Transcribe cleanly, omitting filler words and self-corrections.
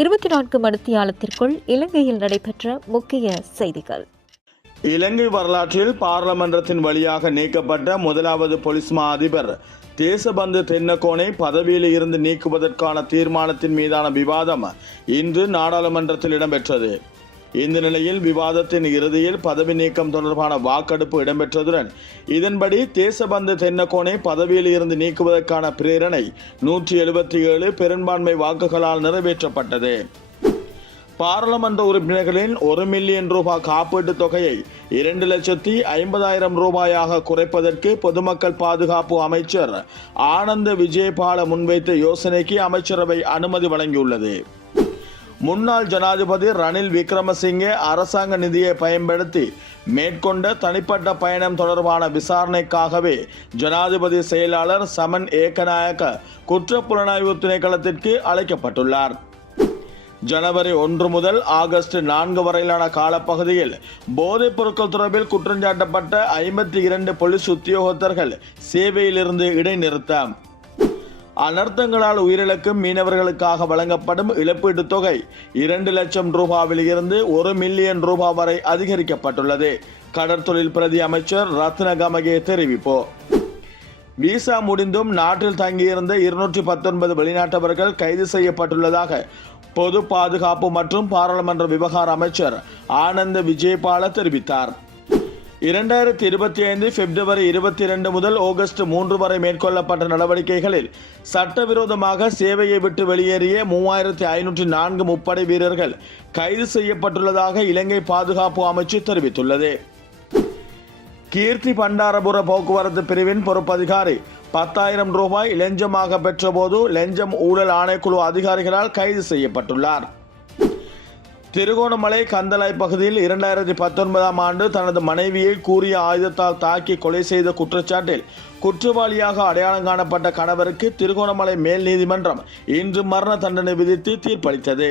24 மணித்தியாலத்திற்குள் இலங்கையில் நடைபெற்ற முக்கிய செய்திகள். இலங்கை வரலாற்றில் பாராளுமன்றத்தின் வழியாக நீக்கப்பட்ட முதலாவது பொலிஸ் மா அதிபர் தேசபந்து தென்னக்கோனை பதவியில் இருந்து நீக்குவதற்கான தீர்மானத்தின் மீதான விவாதம் இன்று நாடாளுமன்றத்தில் இடம்பெற்றது. இந்த நிலையில் விவாதத்தின் இறுதியில் பதவி நீக்கம் தொடர்பான வாக்கெடுப்பு இடம்பெற்றதுடன் இதன்படி தேசபந்து தென்னக்கோனை பதவியில் இருந்து நீக்குவதற்கான பிரேரணை 177 பெரும்பான்மை வாக்குகளால் நிறைவேற்றப்பட்டது. பாராளுமன்ற உறுப்பினர்களின் 1 மில்லியன் ரூபாய் காப்பீட்டுத் தொகையை 2,50,000 ரூபாயாக குறைப்பதற்கு பொதுமக்கள் பாதுகாப்பு அமைச்சர் ஆனந்த விஜயபால முன்வைத்த யோசனைக்கு அமைச்சரவை அனுமதி வழங்கியுள்ளது. முன்னாள் ஜனாதிபதி ரணில் விக்ரமசிங்கே அரசாங்க நிதியை பயன்படுத்தி மேற்கொண்ட தனிப்பட்ட பயணம் தொடர்பான விசாரணைக்காகவே ஜனாதிபதி செயலாளர் சமன் ஏகநாயக்க குற்றப்புலனாய்வு திணைக்களத்திற்கு அழைக்கப்பட்டுள்ளார். ஜனவரி 1 முதல் ஆகஸ்ட் 4 வரையிலான காலப்பகுதியில் போதைப் பொருட்கள் தொடர்பில் குற்றஞ்சாட்டப்பட்ட 52 போலீஸ் உத்தியோகத்தர்கள் சேவையிலிருந்து இடைநிறுத்தம். அனர்த்தங்களால் உயிரிழக்கும் மீனவர்களுக்காக வழங்கப்படும் இழப்பீட்டுத் தொகை 2 லட்சம் ரூபாவில் இருந்து 1 மில்லியன் ரூபாய் வரை அதிகரிக்கப்பட்டுள்ளது. கடற்தொழில் பிரதி அமைச்சர் ரத்ன கமகே தெரிவிப்பு. விசா முடிந்தும் நாட்டில் தங்கியிருந்த 219 வெளிநாட்டவர்கள் கைது செய்யப்பட்டுள்ளதாக பொது பாதுகாப்பு மற்றும் பாராளுமன்ற விவகார அமைச்சர் ஆனந்த விஜயபால தெரிவித்தார். 2025 பிப்ரவரி 22 முதல் ஆகஸ்ட் 3 வரை மேற்கொள்ளப்பட்ட நடவடிக்கைகளில் சட்டவிரோதமாக சேவையை விட்டு வெளியேறிய 3504 முப்படை வீரர்கள் கைது செய்யப்பட்டுள்ளதாக இலங்கை பாதுகாப்பு அமைச்சு தெரிவித்துள்ளது. கீர்த்தி பண்டாரபுர போக்குவரத்து பிரிவின் பொறுப்பதிகாரி 10,000 ரூபாய் லஞ்சமாக பெற்றபோது லஞ்சம் ஊழல் ஆணைக்குழு அதிகாரிகளால் கைது செய்யப்பட்டுள்ளார். திருகோணமலை கந்தளாய் பகுதியில் 2019 ஆண்டு தனது மனைவியை கூறிய ஆயுதத்தால் தாக்கி கொலை செய்த குற்றச்சாட்டில் குற்றவாளியாக அடையாளம் காணப்பட்ட கணவருக்கு திருகோணமலை மேல் நீதிமன்றம் இன்று மரண தண்டனை விதித்து தீர்ப்பளித்தது.